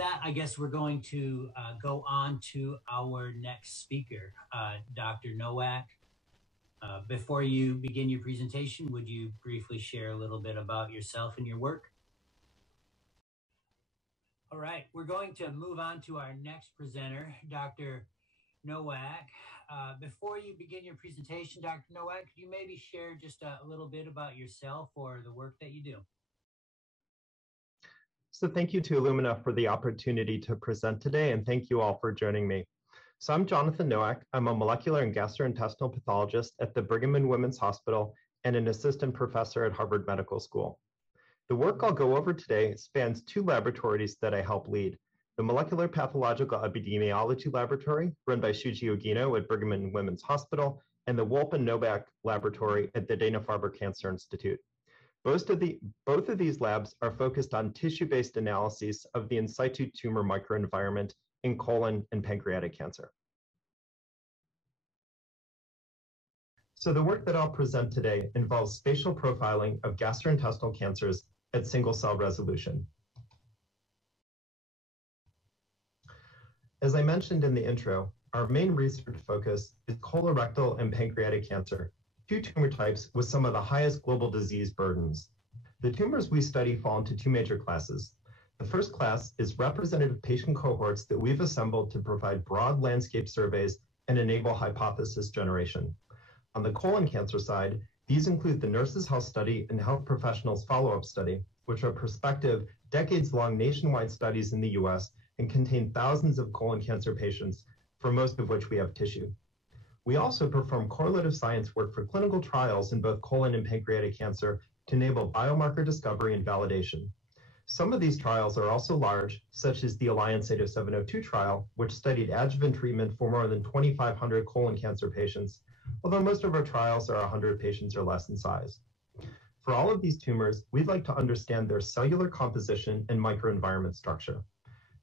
that, I guess we're going to go on to our next speaker, Dr. Nowak. Before you begin your presentation, would you briefly share a little bit about yourself and your work? All right, we're going to move on to our next presenter, Dr. Nowak. Before you begin your presentation, Dr. Nowak, could you maybe share just a little bit about yourself or the work that you do? So thank you to Illumina for the opportunity to present today, and thank you all for joining me. So I'm Jonathan Nowak. I'm a molecular and gastrointestinal pathologist at the Brigham and Women's Hospital and an assistant professor at Harvard Medical School. The work I'll go over today spans two laboratories that I help lead: the Molecular Pathological Epidemiology Laboratory, run by Shuji Ogino at Brigham and Women's Hospital, and the Wolpe and Nowak Laboratory at the Dana-Farber Cancer Institute. Both of these labs are focused on tissue-based analyses of the in situ tumor microenvironment in colon and pancreatic cancer. So the work that I'll present today involves spatial profiling of gastrointestinal cancers at single-cell resolution. As I mentioned in the intro, our main research focus is colorectal and pancreatic cancer, two tumor types with some of the highest global disease burdens. The tumors we study fall into two major classes. The first class is representative patient cohorts that we've assembled to provide broad landscape surveys and enable hypothesis generation. On the colon cancer side, these include the Nurses' Health Study and Health Professionals Follow-Up Study, which are prospective, decades-long nationwide studies in the US and contain thousands of colon cancer patients, for most of which we have tissue. We also perform correlative science work for clinical trials in both colon and pancreatic cancer to enable biomarker discovery and validation. Some of these trials are also large, such as the Alliance 80702 trial, which studied adjuvant treatment for more than 2,500 colon cancer patients, although most of our trials are 100 patients or less in size. For all of these tumors, we'd like to understand their cellular composition and microenvironment structure.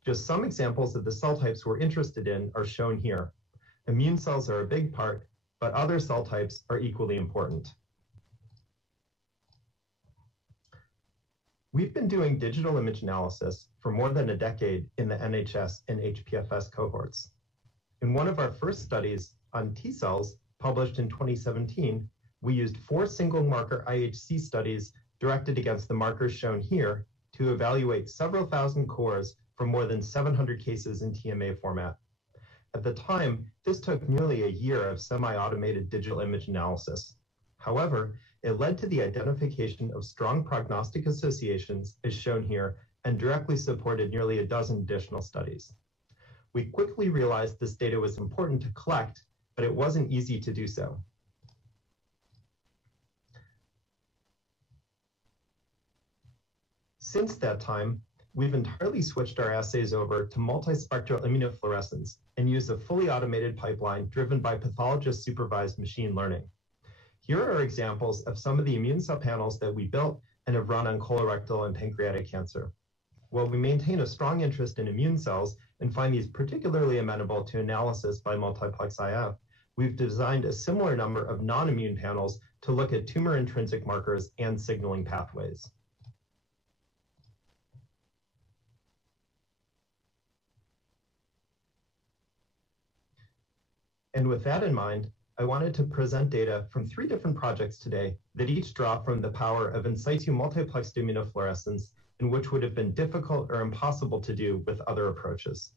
Just some examples of the cell types we're interested in are shown here. Immune cells are a big part, but other cell types are equally important. We've been doing digital image analysis for more than a decade in the NHS and HPFS cohorts. In one of our first studies on T cells, published in 2017, we used 4 single marker IHC studies directed against the markers shown here to evaluate several thousand cores from more than 700 cases in TMA format. At the time, this took nearly a year of semi-automated digital image analysis. However, it led to the identification of strong prognostic associations, as shown here, and directly supported nearly a dozen additional studies. We quickly realized this data was important to collect, but it wasn't easy to do so. Since that time, we've entirely switched our assays over to multispectral immunofluorescence and use a fully automated pipeline driven by pathologist-supervised machine learning. Here are examples of some of the immune cell panels that we built and have run on colorectal and pancreatic cancer. While we maintain a strong interest in immune cells and find these particularly amenable to analysis by multiplex IF, we've designed a similar number of non-immune panels to look at tumor intrinsic markers and signaling pathways. And with that in mind, I wanted to present data from 3 different projects today that each draw from the power of in situ multiplexed immunofluorescence, and which would have been difficult or impossible to do with other approaches.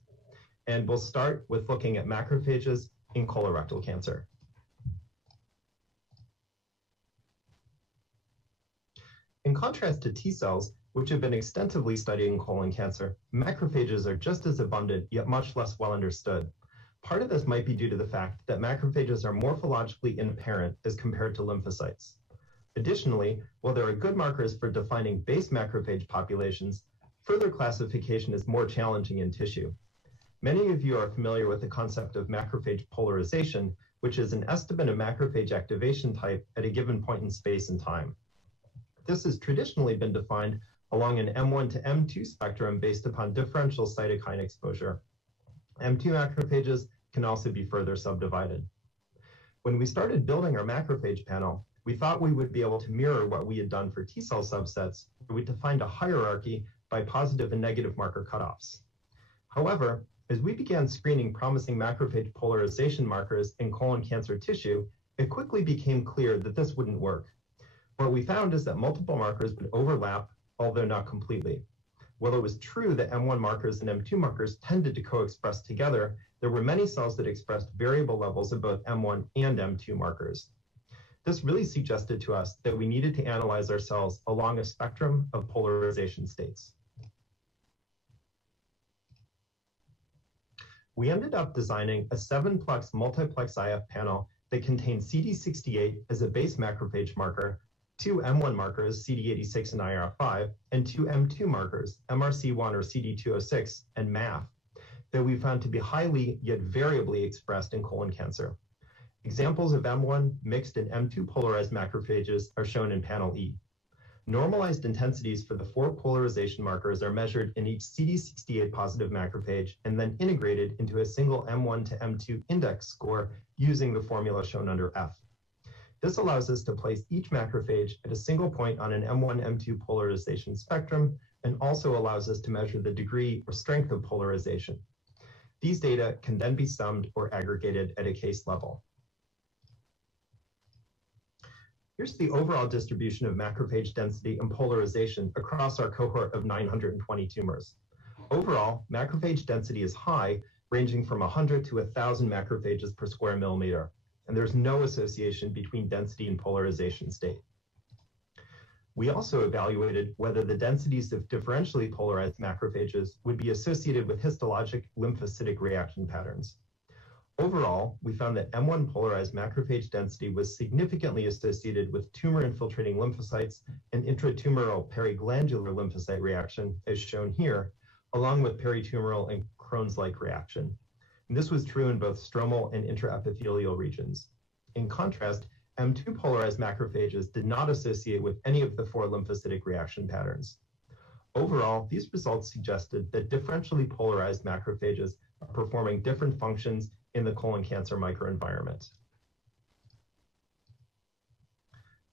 And we'll start with looking at macrophages in colorectal cancer. In contrast to T cells, which have been extensively studied in colon cancer, macrophages are just as abundant, yet much less well understood. Part of this might be due to the fact that macrophages are morphologically inapparent as compared to lymphocytes. Additionally, while there are good markers for defining base macrophage populations, further classification is more challenging in tissue. Many of you are familiar with the concept of macrophage polarization, which is an estimate of macrophage activation type at a given point in space and time. This has traditionally been defined along an M1 to M2 spectrum based upon differential cytokine exposure. M2 macrophages can also be further subdivided. When we started building our macrophage panel, we thought we would be able to mirror what we had done for T cell subsets, where we defined a hierarchy by positive and negative marker cutoffs. However, as we began screening promising macrophage polarization markers in colon cancer tissue, it quickly became clear that this wouldn't work. What we found is that multiple markers would overlap, although not completely. While it was true that M1 markers and M2 markers tended to co-express together, there were many cells that expressed variable levels of both M1 and M2 markers. This really suggested to us that we needed to analyze our cells along a spectrum of polarization states. We ended up designing a 7-plex multiplex IF panel that contained CD68 as a base macrophage marker, 2 M1 markers, CD86 and IR5, and 2 M2 markers, MRC1 or CD206, and MAF, that we found to be highly yet variably expressed in colon cancer. Examples of M1 mixed and M2 polarized macrophages are shown in panel E. Normalized intensities for the 4 polarization markers are measured in each CD68 positive macrophage and then integrated into a single M1 to M2 index score using the formula shown under F. This allows us to place each macrophage at a single point on an M1, M2 polarization spectrum and also allows us to measure the degree or strength of polarization. These data can then be summed or aggregated at a case level. Here's the overall distribution of macrophage density and polarization across our cohort of 920 tumors. Overall, macrophage density is high, ranging from 100 to 1,000 macrophages per square millimeter, and there's no association between density and polarization state. We also evaluated whether the densities of differentially polarized macrophages would be associated with histologic lymphocytic reaction patterns. Overall, we found that M1 polarized macrophage density was significantly associated with tumor-infiltrating lymphocytes and intratumoral periglandular lymphocyte reaction, as shown here, along with peritumoral and Crohn's-like reaction. And this was true in both stromal and intraepithelial regions. In contrast, M2 polarized macrophages did not associate with any of the 4 lymphocytic reaction patterns. Overall, these results suggested that differentially polarized macrophages are performing different functions in the colon cancer microenvironment.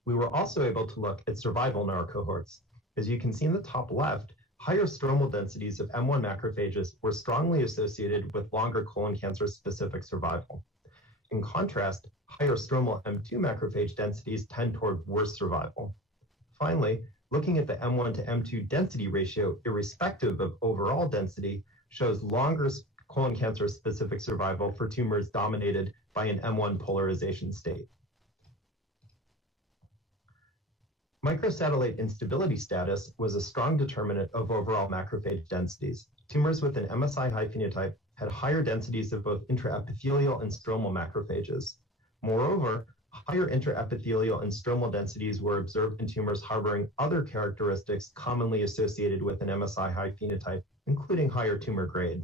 We were also able to look at survival in our cohorts. As you can see in the top left, higher stromal densities of M1 macrophages were strongly associated with longer colon cancer-specific survival. In contrast, higher stromal M2 macrophage densities tend toward worse survival. Finally, looking at the M1 to M2 density ratio, irrespective of overall density, shows longer colon cancer-specific survival for tumors dominated by an M1 polarization state. Microsatellite instability status was a strong determinant of overall macrophage densities. Tumors with an MSI high phenotype had higher densities of both intraepithelial and stromal macrophages. Moreover, higher intraepithelial and stromal densities were observed in tumors harboring other characteristics commonly associated with an MSI high phenotype, including higher tumor grade.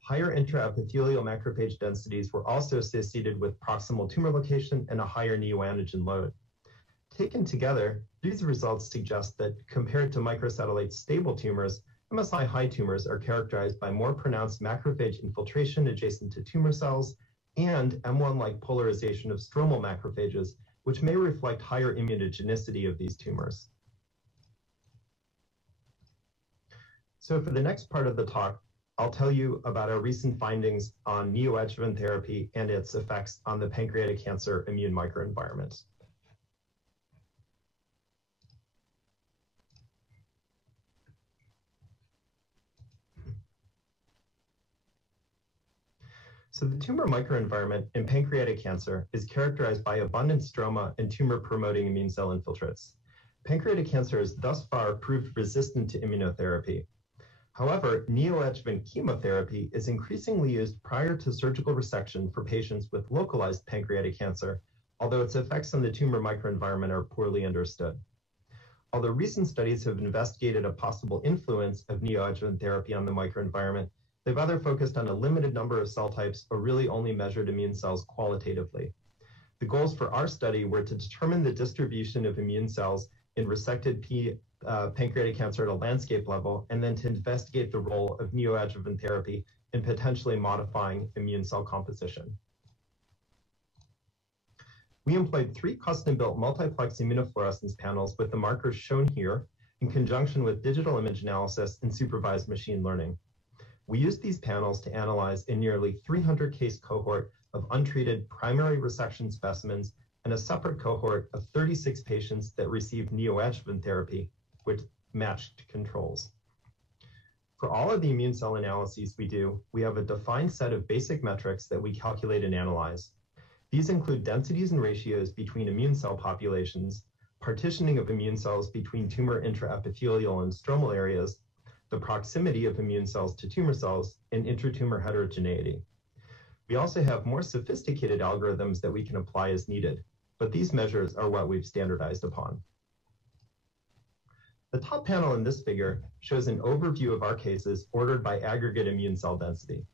Higher intraepithelial macrophage densities were also associated with proximal tumor location and a higher neoantigen load. Taken together, these results suggest that compared to microsatellite stable tumors, MSI high tumors are characterized by more pronounced macrophage infiltration adjacent to tumor cells and M1-like polarization of stromal macrophages, which may reflect higher immunogenicity of these tumors. So for the next part of the talk, I'll tell you about our recent findings on neoadjuvant therapy and its effects on the pancreatic cancer immune microenvironment. So the tumor microenvironment in pancreatic cancer is characterized by abundant stroma and tumor-promoting immune cell infiltrates. Pancreatic cancer is thus far proved resistant to immunotherapy. However, neoadjuvant chemotherapy is increasingly used prior to surgical resection for patients with localized pancreatic cancer, although its effects on the tumor microenvironment are poorly understood. Although recent studies have investigated a possible influence of neoadjuvant therapy on the microenvironment, they've either focused on a limited number of cell types or really only measured immune cells qualitatively. The goals for our study were to determine the distribution of immune cells in resected pancreatic cancer at a landscape level, and then to investigate the role of neoadjuvant therapy in potentially modifying immune cell composition. We employed 3 custom-built multiplex immunofluorescence panels with the markers shown here in conjunction with digital image analysis and supervised machine learning. We used these panels to analyze a nearly 300 case cohort of untreated primary resection specimens and a separate cohort of 36 patients that received neoadjuvant therapy, which matched controls. For all of the immune cell analyses we do, we have a defined set of basic metrics that we calculate and analyze. These include densities and ratios between immune cell populations, partitioning of immune cells between tumor intraepithelial and stromal areas, the proximity of immune cells to tumor cells, and intratumor heterogeneity. We also have more sophisticated algorithms that we can apply as needed, but these measures are what we've standardized upon. The top panel in this figure shows an overview of our cases ordered by aggregate immune cell density.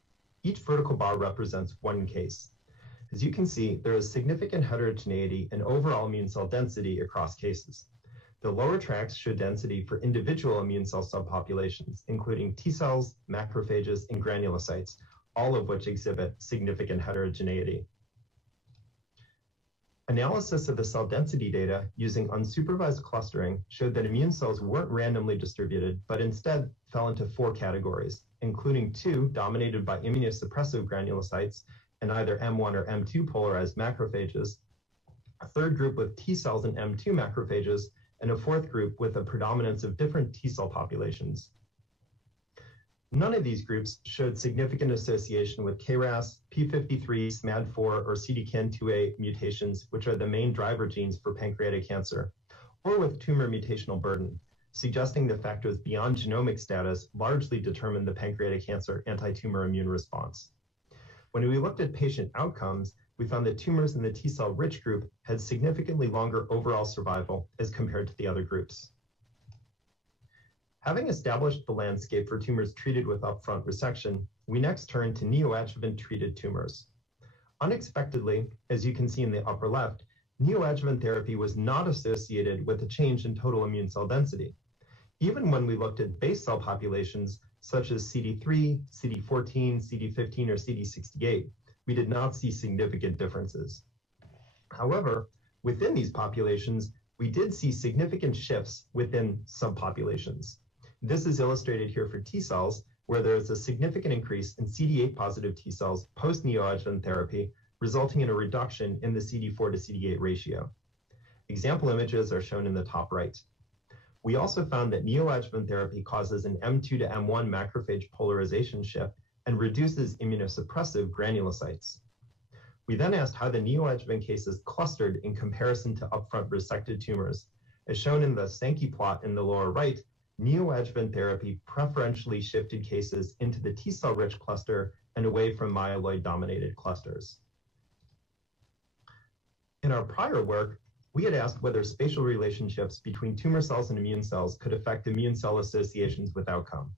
Each vertical bar represents one case. As you can see, there is significant heterogeneity in overall immune cell density across cases. The lower tracks show density for individual immune cell subpopulations, including T cells, macrophages, and granulocytes, all of which exhibit significant heterogeneity. Analysis of the cell density data using unsupervised clustering showed that immune cells weren't randomly distributed, but instead fell into 4 categories, including 2 dominated by immunosuppressive granulocytes and either M1 or M2 polarized macrophages, a 3rd group with T cells and M2 macrophages, and a 4th group with a predominance of different T cell populations. None of these groups showed significant association with KRAS, P53, SMAD4, or CDKN2A mutations, which are the main driver genes for pancreatic cancer, or with tumor mutational burden, suggesting that factors beyond genomic status largely determine the pancreatic cancer anti-tumor immune response. When we looked at patient outcomes, we found that tumors in the T cell rich group had significantly longer overall survival as compared to the other groups. Having established the landscape for tumors treated with upfront resection, we next turn to neoadjuvant treated tumors. Unexpectedly, as you can see in the upper left, neoadjuvant therapy was not associated with a change in total immune cell density. Even when we looked at base cell populations, such as CD3, CD14, CD15, or CD68, we did not see significant differences. However, within these populations, we did see significant shifts within subpopulations. This is illustrated here for T cells, where there is a significant increase in CD8 positive T cells post-neoadjuvant therapy, resulting in a reduction in the CD4 to CD8 ratio. Example images are shown in the top right. We also found that neoadjuvant therapy causes an M2 to M1 macrophage polarization shift and reduces immunosuppressive granulocytes. We then asked how the neoadjuvant cases clustered in comparison to upfront resected tumors. As shown in the Sankey plot in the lower right, neoadjuvant therapy preferentially shifted cases into the T cell rich cluster and away from myeloid dominated clusters. In our prior work, we had asked whether spatial relationships between tumor cells and immune cells could affect immune cell associations with outcome.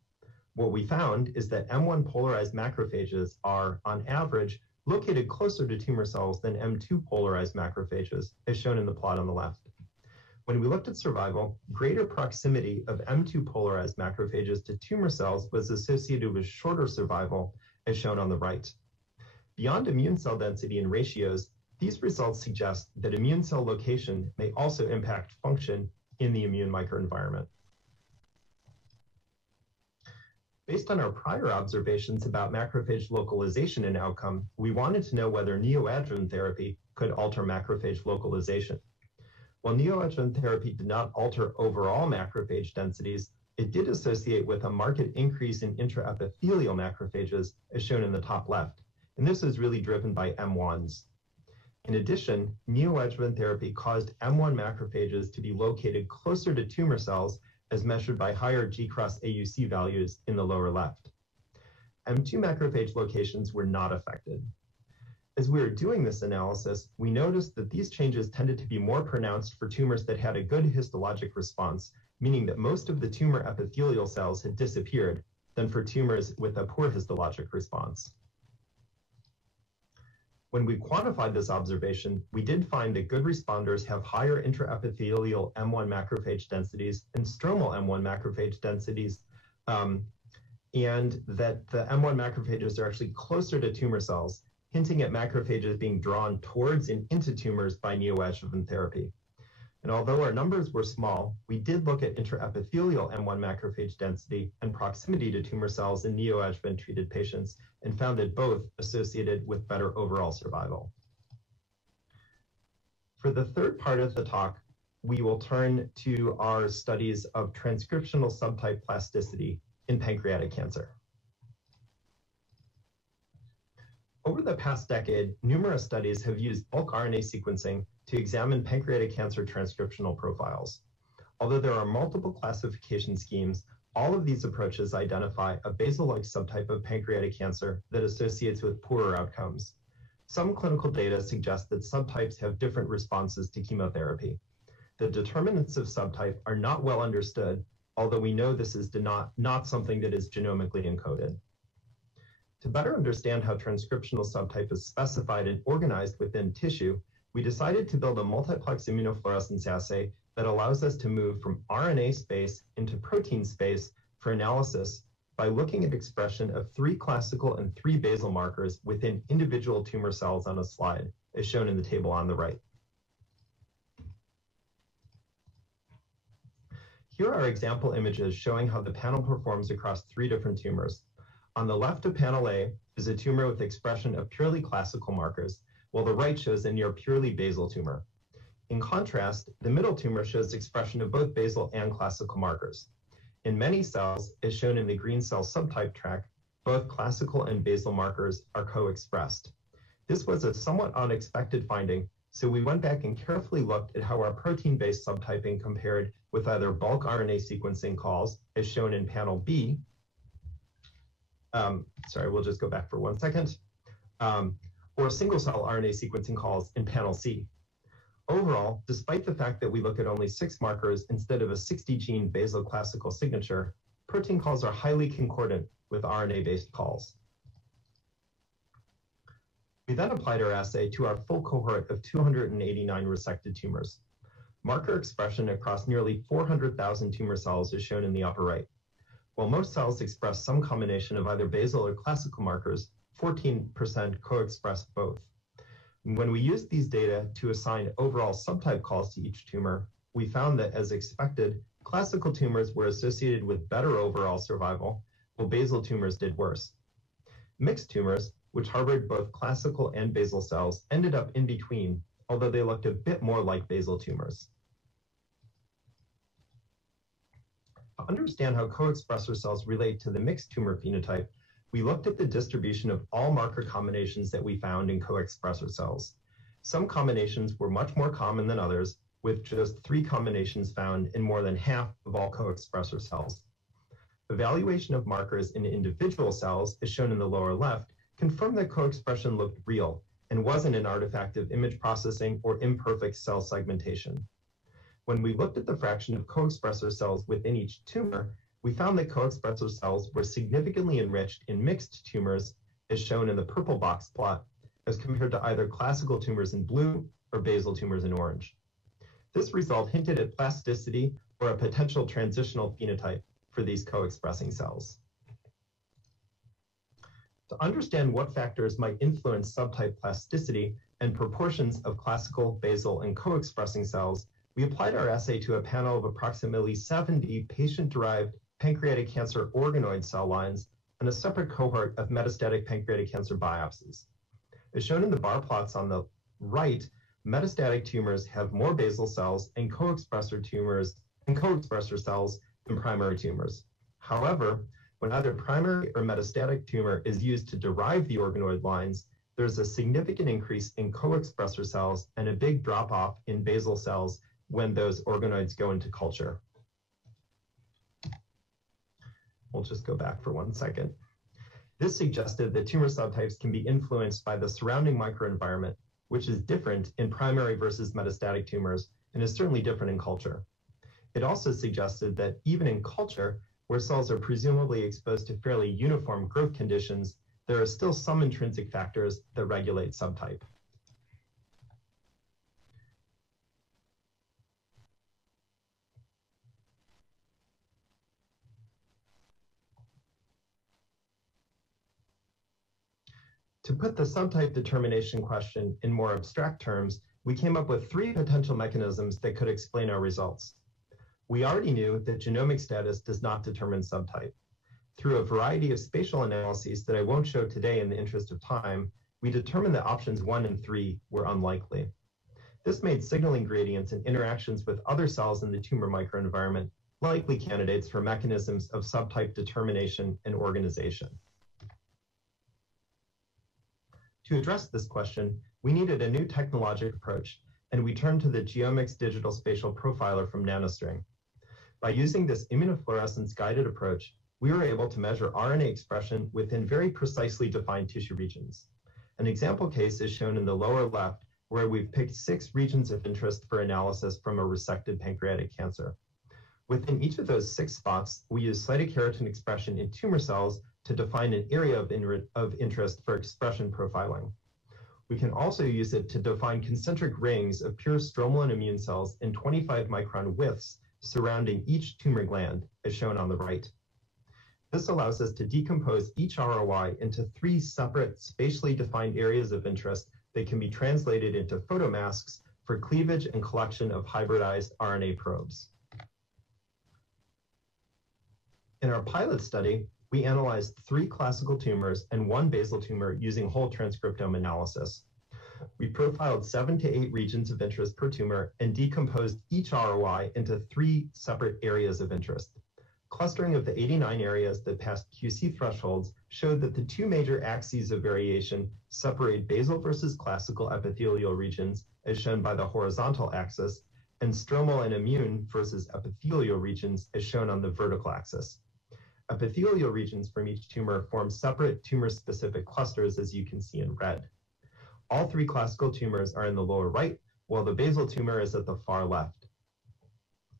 What we found is that M1 polarized macrophages are, on average, located closer to tumor cells than M2 polarized macrophages, as shown in the plot on the left. When we looked at survival, greater proximity of M2 polarized macrophages to tumor cells was associated with shorter survival, as shown on the right. Beyond immune cell density and ratios, these results suggest that immune cell location may also impact function in the immune microenvironment. Based on our prior observations about macrophage localization and outcome, we wanted to know whether neoadjuvant therapy could alter macrophage localization. While neoadjuvant therapy did not alter overall macrophage densities, it did associate with a marked increase in intraepithelial macrophages, as shown in the top left, and this is really driven by M1s. In addition, neoadjuvant therapy caused M1 macrophages to be located closer to tumor cells as measured by higher G-cross AUC values in the lower left. M2 macrophage locations were not affected. As we were doing this analysis, we noticed that these changes tended to be more pronounced for tumors that had a good histologic response, meaning that most of the tumor epithelial cells had disappeared, than for tumors with a poor histologic response. When we quantified this observation, we did find that good responders have higher intraepithelial M1 macrophage densities and stromal M1 macrophage densities, and that the M1 macrophages are actually closer to tumor cells, hinting at macrophages being drawn towards and into tumors by neoadjuvant therapy. And although our numbers were small, we did look at intraepithelial M1 macrophage density and proximity to tumor cells in neoadjuvant treated patients and found that both associated with better overall survival. For the third part of the talk, we will turn to our studies of transcriptional subtype plasticity in pancreatic cancer. Over the past decade, numerous studies have used bulk RNA sequencing to examine pancreatic cancer transcriptional profiles. Although there are multiple classification schemes, all of these approaches identify a basal-like subtype of pancreatic cancer that associates with poorer outcomes. Some clinical data suggest that subtypes have different responses to chemotherapy. The determinants of subtype are not well understood, although we know this is not something that is genomically encoded. To better understand how transcriptional subtype is specified and organized within tissue, we decided to build a multiplex immunofluorescence assay that allows us to move from RNA space into protein space for analysis by looking at expression of 3 classical and 3 basal markers within individual tumor cells on a slide, as shown in the table on the right. Here are example images showing how the panel performs across 3 different tumors. On the left of panel A is a tumor with expression of purely classical markers, while the right shows a near purely basal tumor. In contrast, the middle tumor shows expression of both basal and classical markers. In many cells, as shown in the green cell subtype track, both classical and basal markers are co-expressed. This was a somewhat unexpected finding, so we went back and carefully looked at how our protein-based subtyping compared with either bulk RNA sequencing calls, as shown in panel B. Sorry, we'll just go back for 1 second. Or single-cell RNA sequencing calls in panel C. Overall, despite the fact that we look at only 6 markers instead of a 60-gene basal classical signature, protein calls are highly concordant with RNA-based calls. We then applied our assay to our full cohort of 289 resected tumors. Marker expression across nearly 400,000 tumor cells is shown in the upper right. While most cells express some combination of either basal or classical markers, 14% co-express both. When we used these data to assign overall subtype calls to each tumor, we found that, as expected, classical tumors were associated with better overall survival, while basal tumors did worse. Mixed tumors, which harbored both classical and basal cells, ended up in between, although they looked a bit more like basal tumors. To understand how co-expressor cells relate to the mixed tumor phenotype, we looked at the distribution of all marker combinations that we found in co-expressor cells. Some combinations were much more common than others, with just 3 combinations found in more than half of all co-expressor cells. Evaluation of markers in individual cells, as shown in the lower left, confirmed that co-expression looked real and wasn't an artifact of image processing or imperfect cell segmentation. When we looked at the fraction of co-expressor cells within each tumor, we found that co-expressor cells were significantly enriched in mixed tumors, as shown in the purple box plot, as compared to either classical tumors in blue or basal tumors in orange. This result hinted at plasticity or a potential transitional phenotype for these co-expressing cells. To understand what factors might influence subtype plasticity and proportions of classical, basal, and co-expressing cells, we applied our assay to a panel of approximately 70 patient-derived pancreatic cancer organoid cell lines and a separate cohort of metastatic pancreatic cancer biopsies. As shown in the bar plots on the right, metastatic tumors have more basal cells and co-expressor cells than primary tumors. However, when either primary or metastatic tumor is used to derive the organoid lines, there's a significant increase in co-expressor cells and a big drop-off in basal cells when those organoids go into culture. We'll just go back for 1 second. This suggested that tumor subtypes can be influenced by the surrounding microenvironment, which is different in primary versus metastatic tumors and is certainly different in culture. It also suggested that even in culture, where cells are presumably exposed to fairly uniform growth conditions, there are still some intrinsic factors that regulate subtype. To put the subtype determination question in more abstract terms, we came up with 3 potential mechanisms that could explain our results. We already knew that genomic status does not determine subtype. Through a variety of spatial analyses that I won't show today in the interest of time, we determined that options 1 and 3 were unlikely. This made signaling gradients and interactions with other cells in the tumor microenvironment likely candidates for mechanisms of subtype determination and organization. To address this question, we needed a new technologic approach, and we turned to the GeoMx digital spatial profiler from NanoString. By using this immunofluorescence-guided approach, we were able to measure RNA expression within very precisely defined tissue regions. An example case is shown in the lower left, where we've picked 6 regions of interest for analysis from a resected pancreatic cancer. Within each of those 6 spots, we use cytokeratin expression in tumor cells to define an area of interest for expression profiling. We can also use it to define concentric rings of pure stromal and immune cells in 25 micron widths surrounding each tumor gland, as shown on the right. This allows us to decompose each ROI into 3 separate spatially defined areas of interest that can be translated into photomasks for cleavage and collection of hybridized RNA probes. In our pilot study, we analyzed 3 classical tumors and 1 basal tumor using whole transcriptome analysis. We profiled 7 to 8 regions of interest per tumor and decomposed each ROI into 3 separate areas of interest. Clustering of the 89 areas that passed QC thresholds showed that the 2 major axes of variation separate basal versus classical epithelial regions, as shown by the horizontal axis, and stromal and immune versus epithelial regions, as shown on the vertical axis. Epithelial regions from each tumor form separate tumor-specific clusters, as you can see in red. All 3 classical tumors are in the lower right, while the basal tumor is at the far left.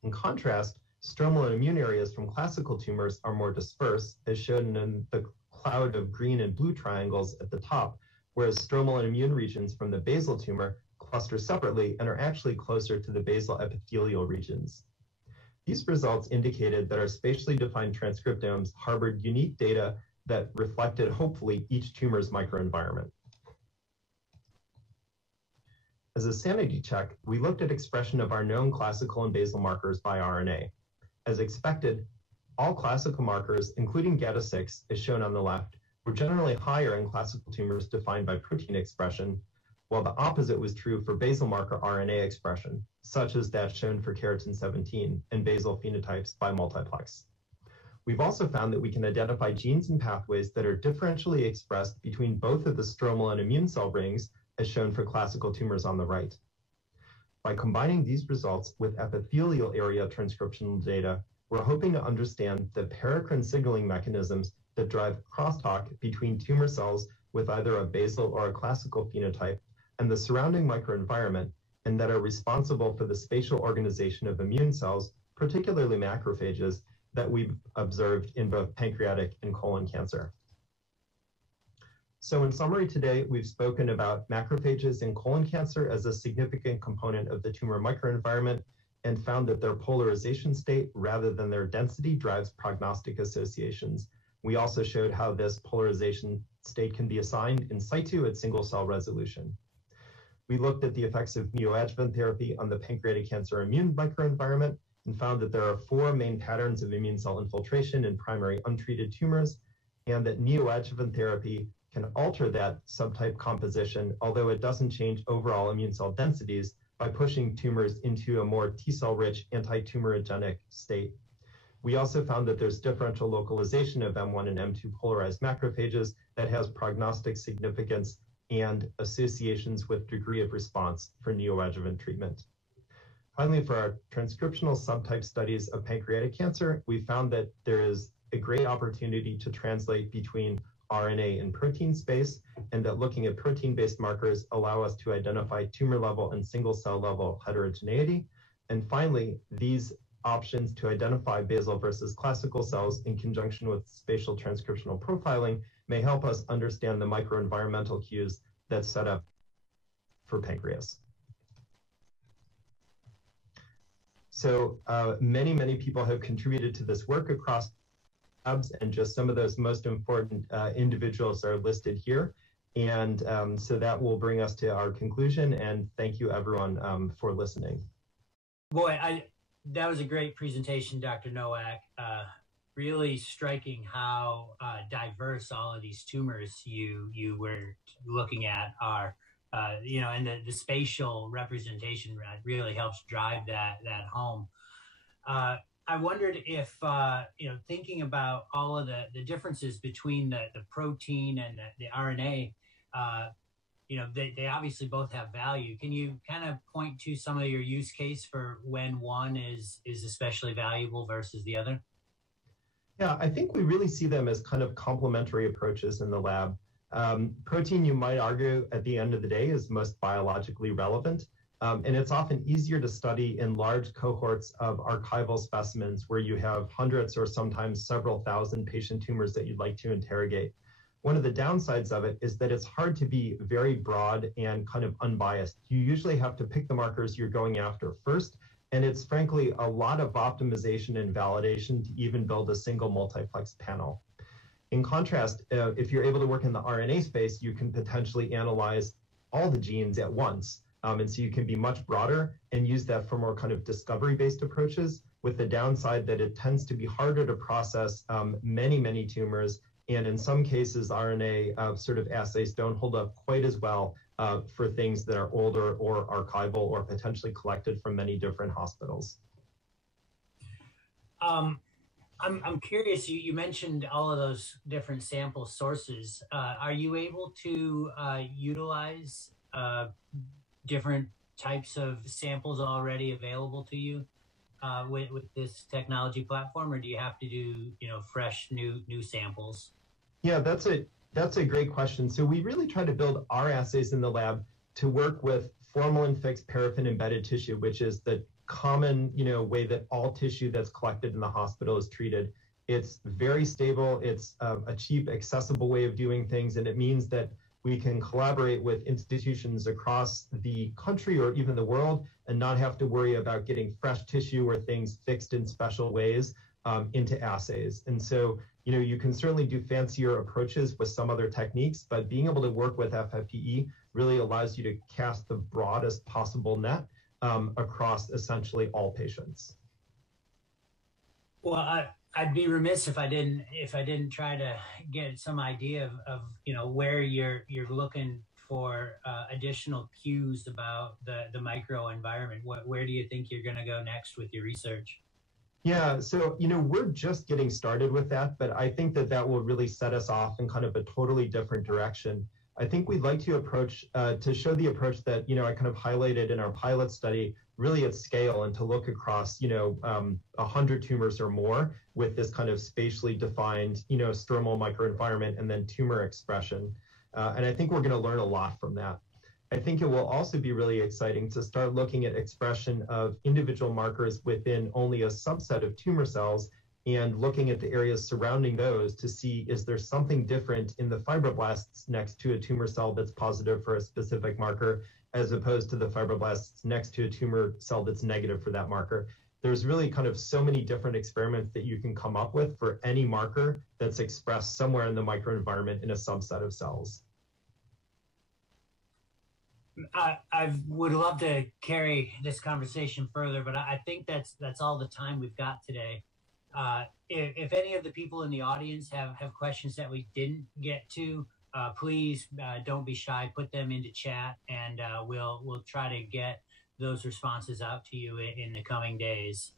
In contrast, stromal and immune areas from classical tumors are more dispersed, as shown in the cloud of green and blue triangles at the top, whereas stromal and immune regions from the basal tumor cluster separately and are actually closer to the basal epithelial regions. These results indicated that our spatially defined transcriptomes harbored unique data that reflected, hopefully, each tumor's microenvironment. As a sanity check, we looked at expression of our known classical and basal markers by RNA. As expected, all classical markers, including GATA6, as shown on the left, were generally higher in classical tumors defined by protein expression, while the opposite was true for basal marker RNA expression, such as that shown for keratin 17 and basal phenotypes by multiplex. We've also found that we can identify genes and pathways that are differentially expressed between both of the stromal and immune cell rings, as shown for classical tumors on the right. By combining these results with epithelial area transcriptional data, we're hoping to understand the paracrine signaling mechanisms that drive crosstalk between tumor cells with either a basal or a classical phenotype and the surrounding microenvironment, and that are responsible for the spatial organization of immune cells, particularly macrophages, that we've observed in both pancreatic and colon cancer. So in summary today, we've spoken about macrophages in colon cancer as a significant component of the tumor microenvironment and found that their polarization state rather than their density drives prognostic associations. We also showed how this polarization state can be assigned in situ at single cell resolution. We looked at the effects of neoadjuvant therapy on the pancreatic cancer immune microenvironment and found that there are 4 main patterns of immune cell infiltration in primary untreated tumors, and that neoadjuvant therapy can alter that subtype composition, although it doesn't change overall immune cell densities by pushing tumors into a more T-cell rich anti-tumorigenic state. We also found that there's differential localization of M1 and M2 polarized macrophages that has prognostic significance and associations with degree of response for neoadjuvant treatment. Finally, for our transcriptional subtype studies of pancreatic cancer, we found that there is a great opportunity to translate between RNA and protein space, and that looking at protein-based markers allow us to identify tumor level and single cell level heterogeneity. And finally, these options to identify basal versus classical cells in conjunction with spatial transcriptional profiling may help us understand the microenvironmental cues that set up for pancreas. So many people have contributed to this work across labs, and just some of those most important individuals are listed here. And so that will bring us to our conclusion. And thank you, everyone, for listening. Boy, that was a great presentation, Dr. Nowak. Really striking how diverse all of these tumors you were looking at are. And the spatial representation really helps drive that home. I wondered if, thinking about all of the differences between the protein and the RNA, they obviously both have value. Can you kind of point to some of your use case for when one is especially valuable versus the other? Yeah, I think we really see them as kind of complementary approaches in the lab. Protein, you might argue, at the end of the day, is most biologically relevant. And it's often easier to study in large cohorts of archival specimens where you have hundreds or sometimes several thousand patient tumors that you'd like to interrogate. One of the downsides of it is that it's hard to be very broad and kind of unbiased. You usually have to pick the markers you're going after first, and it's frankly a lot of optimization and validation to even build a single multiplex panel. In contrast, if you're able to work in the RNA space, you can potentially analyze all the genes at once. And so you can be much broader and use that for more kind of discovery-based approaches, with the downside that it tends to be harder to process many tumors. And in some cases, RNA sort of assays don't hold up quite as well for things that are older or archival or potentially collected from many different hospitals. I'm curious, you mentioned all of those different sample sources. Are you able to utilize different types of samples already available to you with this technology platform, or do you have to do fresh new samples? Yeah, that's a great question. So we really try to build our assays in the lab to work with formalin fixed paraffin embedded tissue, which is the common way that all tissue that's collected in the hospital is treated. It's very stable. It's a cheap, accessible way of doing things, and it means that we can collaborate with institutions across the country or even the world and not have to worry about getting fresh tissue or things fixed in special ways into assays. And so, you can certainly do fancier approaches with some other techniques, but being able to work with FFPE really allows you to cast the broadest possible net across essentially all patients. Well, I'd be remiss if I didn't try to get some idea of where you're looking for additional cues about the microenvironment. Where do you think you're going to go next with your research? Yeah, so we're just getting started with that, but I think that will really set us off in kind of a totally different direction. I think we'd like to show the approach that I kind of highlighted in our pilot study, really at scale, and to look across 100 tumors or more with this kind of spatially defined stromal microenvironment and then tumor expression. And I think we're going to learn a lot from that. I think it will also be really exciting to start looking at expression of individual markers within only a subset of tumor cells and looking at the areas surrounding those to see, is there something different in the fibroblasts next to a tumor cell that's positive for a specific marker, as opposed to the fibroblasts next to a tumor cell that's negative for that marker. There's really kind of so many different experiments that you can come up with for any marker that's expressed somewhere in the microenvironment in a subset of cells. I would love to carry this conversation further, but I think that's all the time we've got today. If any of the people in the audience have questions that we didn't get to, please don't be shy. Put them into chat, and we'll try to get those responses out to you in the coming days.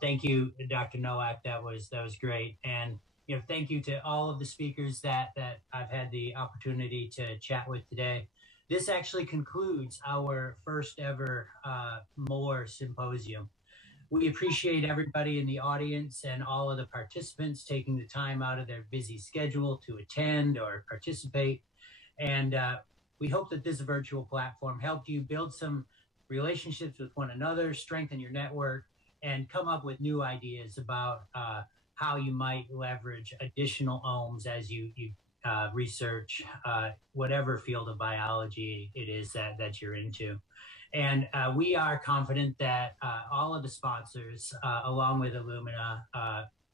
Thank you, Dr. Nowak. That was great, and thank you to all of the speakers that I've had the opportunity to chat with today. This actually concludes our first ever MORE symposium. We appreciate everybody in the audience and all of the participants taking the time out of their busy schedule to attend or participate. And we hope that this virtual platform helped you build some relationships with one another, strengthen your network, and come up with new ideas about how you might leverage additional ohms as you research whatever field of biology it is that you're into. And we are confident that all of the sponsors, along with Illumina,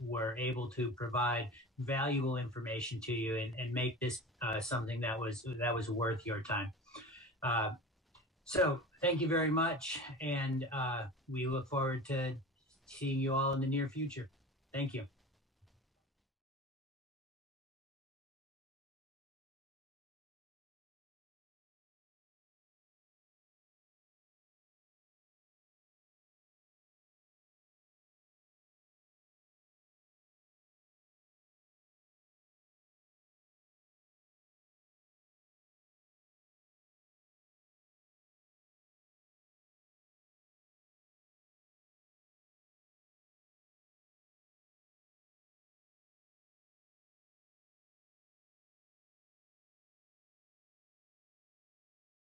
were able to provide valuable information to you and make this something that was worth your time. So thank you very much, and we look forward to seeing you all in the near future. Thank you.